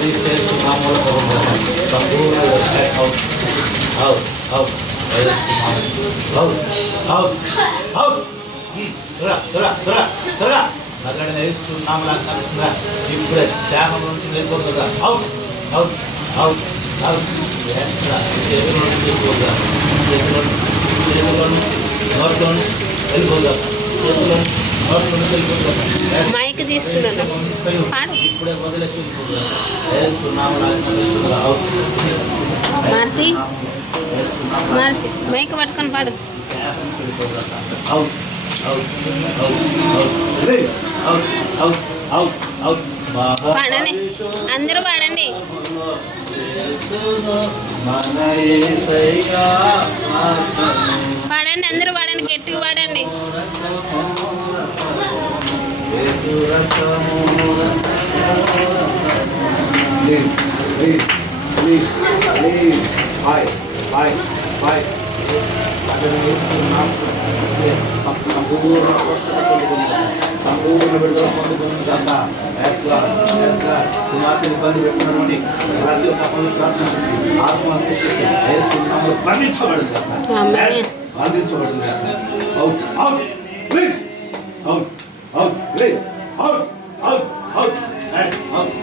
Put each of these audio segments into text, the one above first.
ಈ ಸ್ಟೇಜ್ ನಾಮೂಲ ತಗೊಂಡ್ಬರ್ತಾರೆ ಸಂಪೂರ್ಣ ವೆಬ್ಸೈಟ್ ಹೌದು ಹೌದು ಹೌದು ಹೌದು ಹೌದು ಹೌದು ಹ್ಞೂ ತರ ತರ ತರ ನಗರದಲ್ಲಿ ಎಷ್ಟು ನಾಮಲ ಕಾಣಿಸ್ತಾರೆ ಇಬ್ಬರೇ ತ್ಯಾಗ ನಿಂತ್ಕೊಂಡ್ಬರ್ತ ಹೌದು ಹೌದು ಹೌದು ಹೌದು ಎದುರು ನಿಂತ್ಕೊಂಡ ಎದುರು ಎದುರು ನೋಡ್ಕೊಂಡು ಎಲ್ಲಿ ಹೋದ ಎದುರು మైక్ తీసుకున్నాను. మారుతి. మారుతి. మైక్ పట్టుకొని పాడు. పాడండి. అందరూ పాడండి. మన వాడండి అందరూ వాడండి గట్టిగా వాడండి. సంపూర్ణ విడుదల పొందుతుంది కదా కుమార్తె ఇబ్బంది పెట్టినటువంటి అందించబడింది out out please. Out out please. Out out out. Out.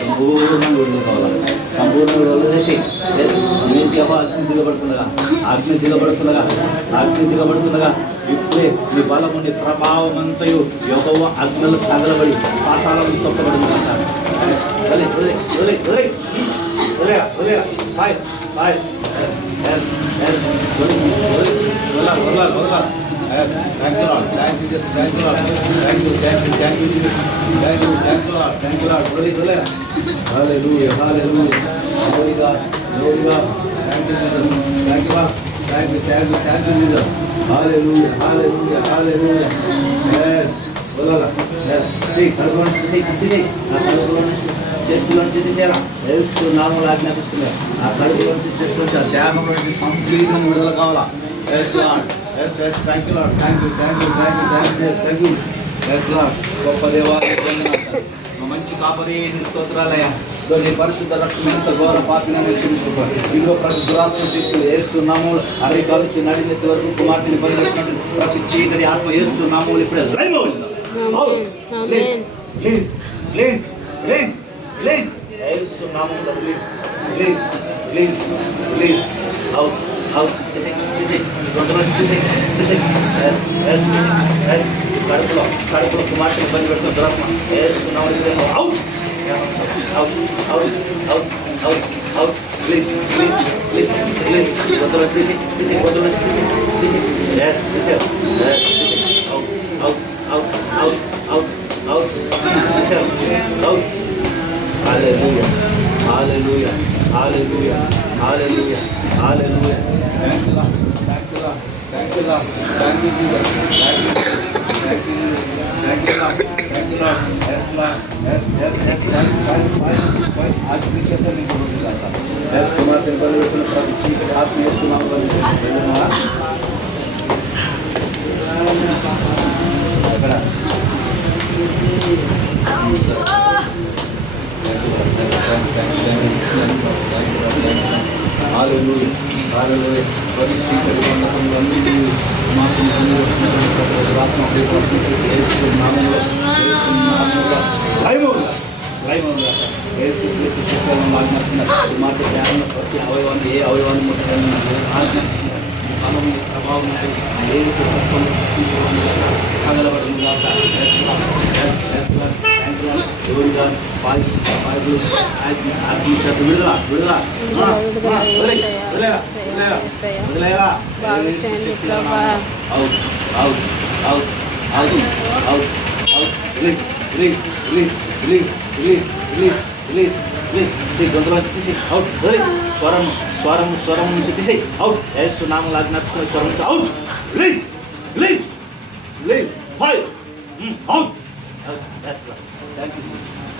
సంపూర్ణంగా విడుదల కావాలి. సంపూర్ణంగా విడుదల చేసి నేను చెప్ప అగ్ని దిగబడుతుండగా అగ్ని దిగబడుతుండగా అగ్ని దిగబడుతుండగా ఇప్పుడే మీ బలముని ప్రభావం అంతయు యోగవ అగ్నులు తగలబడి పాతాలను తొక్కబడింది Hallelujah, hallelujah, hallelujah. Yes. కడుపులో నుంచి తీసేయ్, తీసేయ్. నా కడుపులో నుంచి చేస్తులో నుంచి తీసేయాలా ఏసు ఆ కడుపులో నుంచి చేసుకొని ఆ దేహంలో నుంచి కంప్లీట్ విడుదల కావాలా yes lord yes yes thank you lord thank you thank you thank you thank you thank you yes lord గొప్ప దేవా మంచి కాపరి నీ స్తోత్రాలయ నీ పరిశుద్ధ రక్తం ఎంత ఘోర పాపిన ఇంకో ప్రతి దురాత్మ శక్తులు వేస్తున్నాము అరవై కలిసి నడినెత్తి వరకు కుమార్తెని బదిలినట్టు ప్రతి చీకటి ఆత్మ వేస్తున్నాము ఇప్పుడే లైవ్ ఆమేన్. ప్లీజ్ ప్లీజ్ ప్లీజ్ ప్లీజ్ యేసు నామములో please please please please out out కడుపులో కడుపులో కుమార్తె ఇబ్బంది పెడుతున్న దురాత్మ వేసుకున్నాము out out out out out out please please please please వద్దు తీసి తీసి వద్దు తీసి తీసి ఎస్ తీసే ఎస్ తీసే out, out, out, out. Michelle, out. Hallelujah. Hallelujah. Hallelujah. Hallelujah. Hallelujah. Thank you, Lord. Thank you, Lord. Thank you, Lord. Thank you, Jesus. Thank you, Thank you, Jesus. Thank you, Lord. Thank you, Lord. Yes, Lord. Yes, yes, yes. Thank you, thank you, thank you. आज भी चेतन नहीं करो दिलाता. Yes Kumar तेरे बल में प्रभु की आत्मा यस कुमार बल में. धन्यवाद. బాధలు బాధలు పరిస్థితులు మాకు లైవ్ ఉందా లైవ్ ఉందా ఏసు క్రీస్తు చిత్రం ఆజ్ఞాస్తున్నారు మాట ధ్యానం ప్రతి అవయవాన్ని ఏ అవయవాన్ని ముట్టడం ఆజ్ఞాస్తున్నారు బలం ప్రభావం ఏ తత్వం కదలబడింది కాక ಗಾಯತ್ರಿಯ ಗೌರಿಗ ಬಾಯಿ ಬಾಯಿ ಹಾಕಿ ಹಾಕಿ ಚದ್ದು ಬಿಡುದ ಬಿಡುದ ಹೌದು ಹೌದು ಹೌದು ಹೌದು ಹೌದು ಹೌದು release release release release release release release release Shri గొంతులోంచి తీసి అవుట్ రిలీజ్ స్వరం స్వరం స్వరం నుంచి తీసి అవుట్ యేసు నామం లాగ్నాత్మక స్వరం నుంచి out release release release five out That's right. Thank you.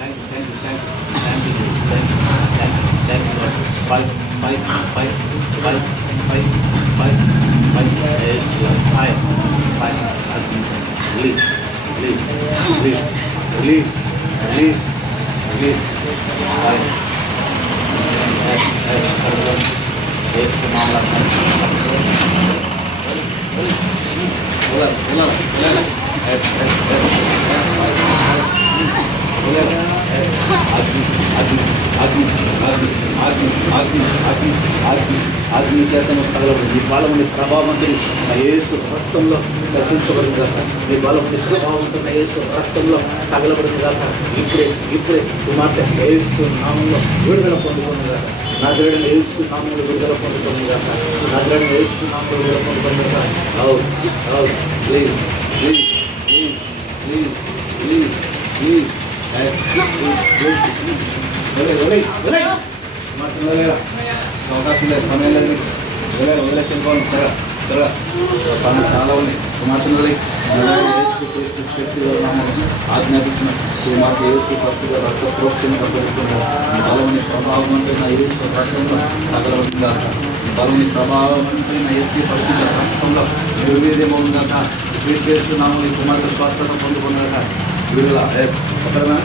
Thank you. Thank you. Thank you. Thank you. Thank you. Thank you. Thank you. Bye. Bye. Bye. Bye. Bye. Bye. Bye. Yes. Bye. Bye. Release. Release. Release. Release. Release. Release. Bye. Yes. Yes. Everyone. Yes. मामला. बोला. बोला. बोला. Yes. Yes. Yes. Release ఆత్మీయతను తగలబడి నీ బాలముని ప్రభావంతుని నా రక్తంలో దర్శించబడింది కాక నీ బాలముని ప్రభావంతో యేసు రక్తంలో తగలబడింది కాక ఇప్పుడే ఇప్పుడే కుమార్తె యేసు నామంలో విడుదల పొందుకుంది కాక నా దగ్గర యేసు నామంలో విడుదల పొందుకుంది కాక నా దగ్గర యేసు నామంలో విడుదల పొందుకుంది కాక అవు అవు ప్లీజ్ ప్లీజ్ పనులు చాలా ఉన్నాయి. కుమార్తె ఆజ్ఞాపించిన కుమార్తె ఏసు భక్తిగా రక్త ప్రోక్షణ పడుతున్నారు నీ బలమని ప్రభావవంతమైన ఏసు రక్తంలో బలమని ప్రభావవంతమైన ఏసు పరిస్థితుల రక్తంలో ఉందాక క్రీస్తు నామని కుమార్తె స్వస్థత పొందుకున్నాక విడుదల ఎస్ ఒకటనా